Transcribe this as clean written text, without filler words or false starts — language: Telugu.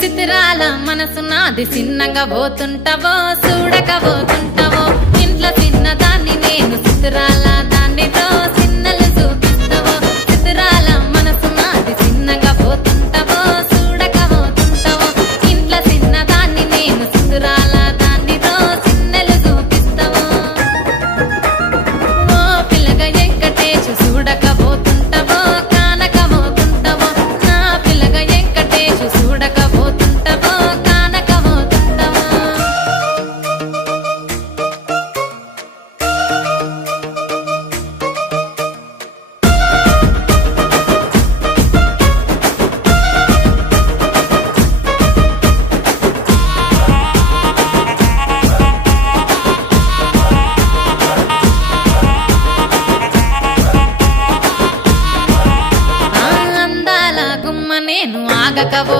చిత్రాల మనసు నాది చిన్నగా పోతుంటావో చూడకపోతుంటావో ఇంట్లో చిన్నదాన్ని నేను చిత్రాల దాన్నితో చిన్నలు చూపిస్తావో చిత్రాల మనసు నాది చిన్నగా పోతుంటావో చూడకపోతుంటావో ఇంట్లో చిన్నదాన్ని నేను చిత్రాల దాన్నితో చిన్నలు చూపిస్తావో ఓ పిల్లగా వెంకటేశు చూడకపోతుంటావో కానకపోతుంటావో నా పిల్లగా వెంకటేశు చూడకపోతుంటావో కానకపోతుంటావో అందాల గుమ్మ నేను ఆగకపోతుంటావో